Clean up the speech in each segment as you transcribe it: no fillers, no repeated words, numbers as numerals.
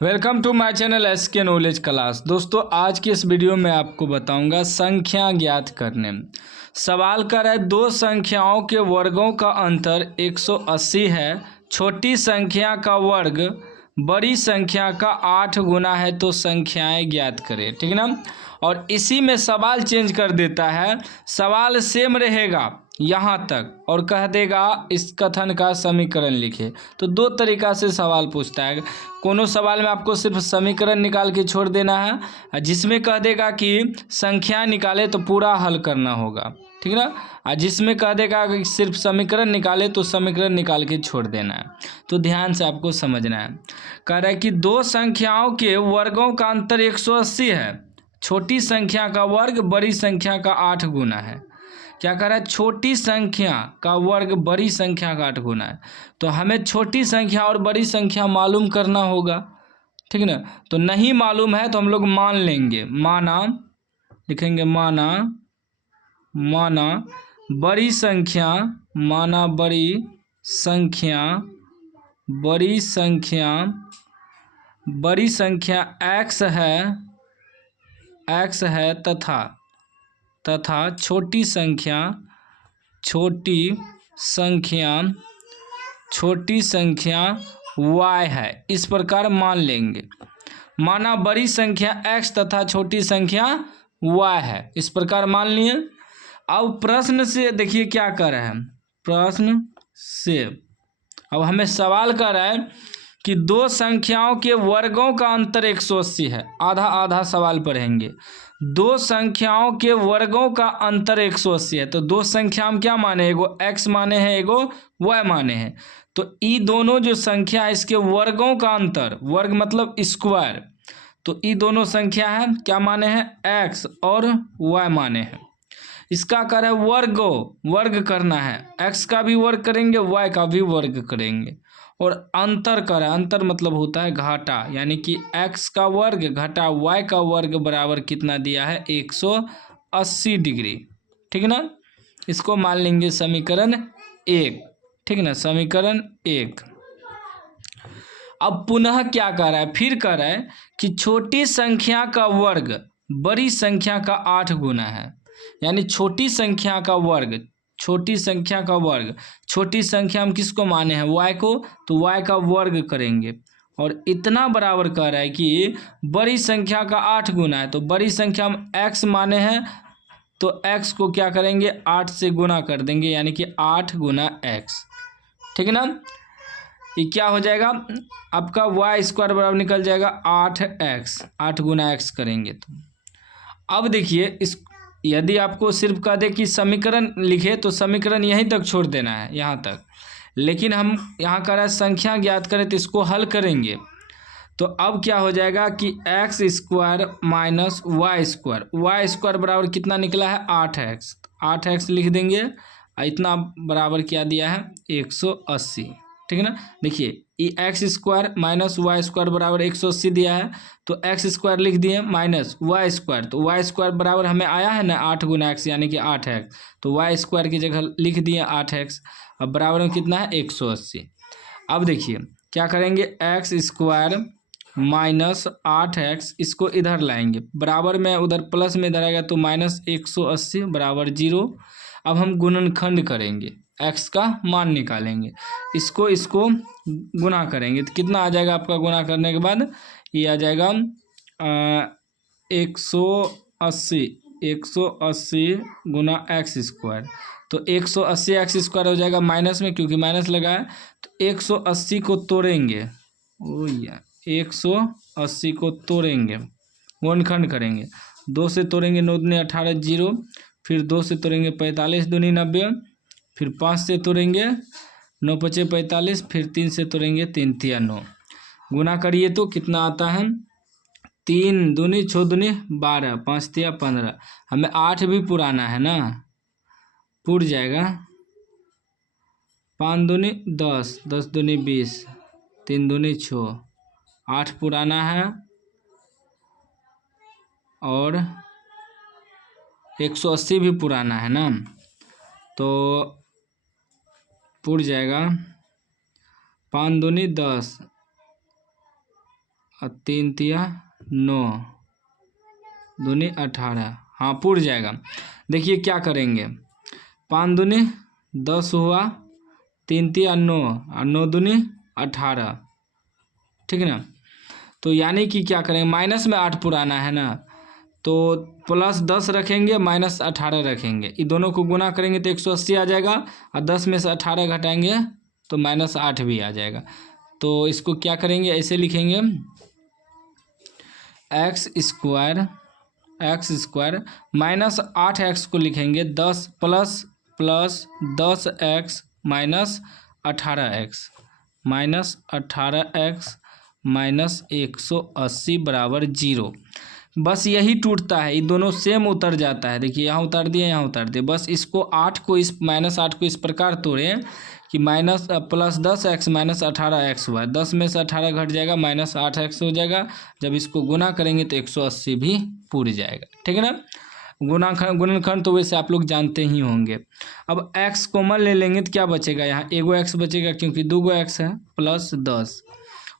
Welcome to my channel SK knowledge class. दोस्तों, आज की इस वीडियो में आपको बताऊंगा संख्या ज्ञात करने। सवाल कर है दो संख्याओं के वर्गों का अंतर 180 है। छोटी संख्या का वर्ग बड़ी संख्या का 8 गुना है तो संख्याएं ज्ञात करें। ठीक है ना। और इसी में सवाल चेंज कर देता है, सवाल सेम रहेगा यहाँ तक और कह देगा इस कथन का समीकरण लिखे। तो दो तरीका से सवाल पूछता है। कोनो सवाल में आपको सिर्फ समीकरण निकाल के छोड़ देना है, जिसमें कह देगा कि संख्या निकाले तो पूरा हल करना होगा। ठीक है ना। और जिसमें कह देगा कि सिर्फ समीकरण निकाले तो समीकरण निकाल के छोड़ देना है। तो ध्यान से आपको समझना है। कह रहा है कि दो संख्याओं के वर्गों का अंतर 180 है। छोटी संख्या का वर्ग बड़ी संख्या का 8 गुना है। क्या कह रहा है? छोटी संख्या का वर्ग बड़ी संख्या का 8 गुना है। तो हमें छोटी संख्या और बड़ी संख्या मालूम करना होगा। ठीक है ना। तो नहीं मालूम है तो हम लोग मान लेंगे, माना लिखेंगे, माना बड़ी संख्या, माना बड़ी संख्या x है तथा छोटी संख्या y है। इस प्रकार मान लेंगे। माना बड़ी संख्या x तथा छोटी संख्या y है। इस प्रकार मान लिए। अब प्रश्न से देखिए क्या कर रहे हैं। प्रश्न से अब हमें सवाल कर रहा है कि दो संख्याओं के वर्गों का अंतर 180 है। आधा आधा सवाल पढ़ेंगे। दो संख्याओं के वर्गों का अंतर 180 है। तो दो संख्या हम क्या माने, एगो x माने हैं, एगो y माने हैं। तो ये दोनों जो संख्या है इसके वर्गों का अंतर, वर्ग मतलब स्क्वायर, तो ये दोनों संख्या है क्या माने हैं, x और y माने हैं। इसका कर है वर्ग करना है। x का भी वर्ग करेंगे, y का भी वर्ग करेंगे। और अंतर कर है, अंतर मतलब होता है घाटा, यानी कि x का वर्ग घटा y का वर्ग बराबर कितना दिया है, 180 डिग्री। ठीक है ना। इसको मान लेंगे समीकरण 1। ठीक है ना, समीकरण 1। अब पुनः क्या कर रहा है, फिर कर रहा है कि छोटी संख्या का वर्ग बड़ी संख्या का 8 गुना है। यानी छोटी संख्या का वर्ग, छोटी संख्या हम किसको माने हैं, y को, तो y का वर्ग करेंगे। और इतना बराबर कह रहा है कि बड़ी संख्या का 8 गुना है। तो बड़ी संख्या हम x माने हैं, तो x को क्या करेंगे, 8 से गुना कर देंगे, यानी कि 8 गुना x। ठीक है ना। ये क्या हो जाएगा, आपका y स्क्वायर बराबर निकल जाएगा 8x, 8 गुना x करेंगे। तो अब देखिए, इस यदि आपको सिर्फ कह दे कि समीकरण लिखे तो समीकरण यहीं तक छोड़ देना है, यहाँ तक। लेकिन हम यहाँ कर रहे हैं संख्या ज्ञात करें तो इसको हल करेंगे। तो अब क्या हो जाएगा कि x square minus Y square बराबर कितना निकला है, 8x। 8x लिख देंगे। इतना बराबर क्या दिया है, 180। ठीक है ना। देखिए ये X square minus Y square बराबर 180 दिया है। तो एक्स स्क्वायर लिख दिए माइनस वाई स्क्वायर, तो वाई स्क्वायर बराबर हमें आया है ना 8 गुना एक्स, यानी कि 8x। तो वाई स्क्वायर की जगह लिख दिए 8x। अब बराबर में कितना है, 180। अब देखिए क्या करेंगे, एक्स स्क्वायर माइनस 8x, इसको इधर लाएंगे, बराबर में उधर प्लस में इधर आएगा तो माइनस 180 बराबर 0। अब हम गुणनखंड करेंगे, x का मान निकालेंगे, इसको गुना करेंगे तो कितना आ जाएगा आपका, गुना करने के बाद ये आ जाएगा 180 गुना एक्स स्क्वायर। तो 180 एक्स स्क्वायर हो जाएगा माइनस में, क्योंकि माइनस लगा है। तो 180 को तोड़ेंगे, 180 को तोड़ेंगे, गुणनखंड करेंगे। 2 से तोड़ेंगे 9 दूनी 18 0, फिर 2 से तोड़ेंगे 45 दूनी 90, फिर 5 से तोड़ेंगे 9 पचे 45, फिर 3 से तोड़ेंगे 3 तिया 9। गुना करिए तो कितना आता है, 3 दूनी 6 दूनी 12, 5 तिया 15। हमें 8 भी पुराना है ना, पुर जाएगा। 5 दूनी 10, 10 दूनी 20, 3 दूनी 6, 8 पुराना है। और 180 भी पुराना है ना, तो पुर जाएगा। 5 दूनी 10, और 3 तिया 9, दूनी 18। हाँ पूर जाएगा। देखिए क्या करेंगे, 5 दूनी 10 हुआ, 3 तिया 9 और 9 दूनी 18, ठीक है ना। तो यानी कि क्या करेंगे, माइनस में 8 पुराना है ना, तो प्लस 10 रखेंगे माइनस 18 रखेंगे, ये दोनों को गुना करेंगे तो 180 आ जाएगा, और 10 में से 18 घटाएंगे तो माइनस 8 भी आ जाएगा। तो इसको क्या करेंगे, ऐसे लिखेंगे एक्स स्क्वायर माइनस 8x को लिखेंगे 10 plus 10x minus 18x minus 180 बराबर 0। बस यही टूटता है, ये दोनों सेम उतर जाता है। देखिए यहाँ उतार दिए, यहाँ उतार दिए। बस इसको 8 को इस माइनस 8 को इस प्रकार तोड़ें कि minus plus 10x minus 18x हुआ, 10 में से 18 घट जाएगा, माइनस 8x हो जाएगा। जब इसको गुना करेंगे तो 180 भी पूर जाएगा, ठीक है ना। गुणनखंड तो वैसे आप लोग जानते ही होंगे। अब x कॉमन ले लेंगे तो क्या बचेगा, यहाँ एगो x बचेगा क्योंकि 2 गो x है, प्लस 10,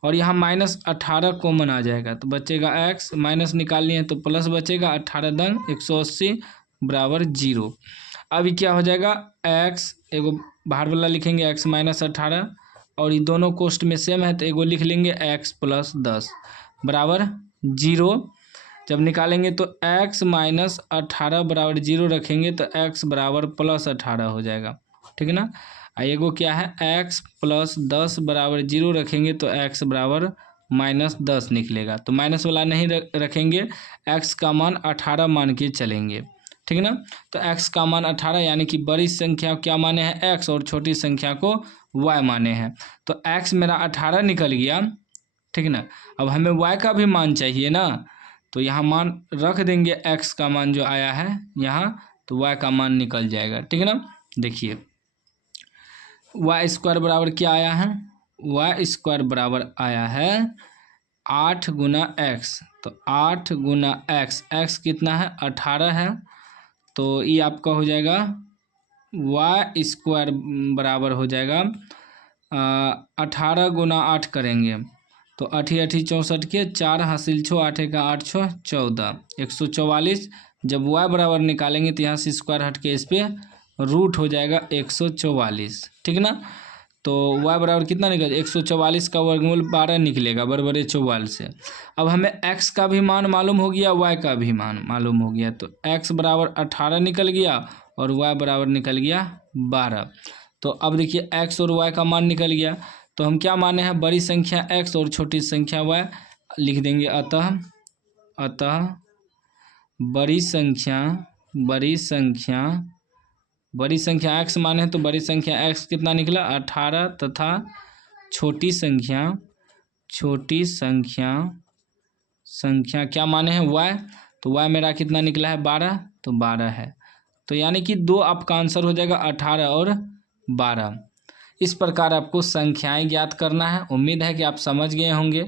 और यहाँ माइनस 18 कॉमन आ जाएगा तो बचेगा x, माइनस निकाल लिए तो प्लस बचेगा, 18 दंग 180 बराबर 0। अभी क्या हो जाएगा, x एगो बाहर वाला लिखेंगे x माइनस 18, और ये दोनों कोष्ट में सेम है तो एगो लिख लेंगे x प्लस 10 बराबर 0। जब निकालेंगे तो x माइनस 18 बराबर 0 रखेंगे तो x बराबर प्लस 18 हो जाएगा, ठीक है ना। एगो क्या है, x प्लस 10 बराबर 0 रखेंगे तो x बराबर माइनस 10 निकलेगा। तो माइनस वाला नहीं रखेंगे, x का मान 18 मान के चलेंगे, ठीक है ना। तो x का मान 18 यानी कि बड़ी संख्या क्या माने हैं x, और छोटी संख्या को y माने हैं। तो x मेरा 18 निकल गया, ठीक है ना। अब हमें y का भी मान चाहिए ना, तो यहाँ मान रख देंगे, x का मान जो आया है यहाँ, तो y का मान निकल जाएगा, ठीक है ना। देखिए वाई स्क्वायर बराबर क्या आया है, वाई स्क्वायर बराबर आया है 8 गुना एक्स। तो 8 गुना एक्स, एक्स कितना है 18 है, तो ये आपका हो जाएगा वाई स्क्वायर बराबर हो जाएगा 18 गुना 8 करेंगे तो 8 8 64 के 4 हासिल 6 8 का 8 6 14 144। जब वाई बराबर निकालेंगे तो यहाँ से स्क्वायर हट के इस पर रूट हो जाएगा 144, ठीक है ना। तो y बराबर कितना निकल 144 का वर्गमूल 12 निकलेगा बराबर 44 से। अब हमें x का भी मान मालूम हो गया, y का भी मान मालूम हो गया, तो x बराबर 18 निकल गया और y बराबर निकल गया 12। तो अब देखिए x और y का मान निकल गया, तो हम क्या माने हैं, बड़ी संख्या x और छोटी संख्या y लिख देंगे। अतः बड़ी संख्या x माने हैं तो बड़ी संख्या x कितना निकला 18, तथा छोटी संख्या क्या माने हैं y, तो y मेरा कितना निकला है 12, तो 12 है। तो यानी कि 2 आपका आंसर हो जाएगा 18 और 12। इस प्रकार आपको संख्याएं ज्ञात करना है। उम्मीद है कि आप समझ गए होंगे,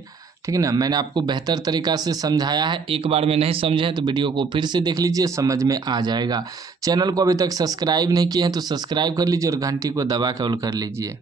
ठीक है ना। मैंने आपको बेहतर तरीक़ा से समझाया है, एक बार में नहीं समझे हैं तो वीडियो को फिर से देख लीजिए, समझ में आ जाएगा। चैनल को अभी तक सब्सक्राइब नहीं किए हैं तो सब्सक्राइब कर लीजिए और घंटी को दबा के ऑल कर लीजिए।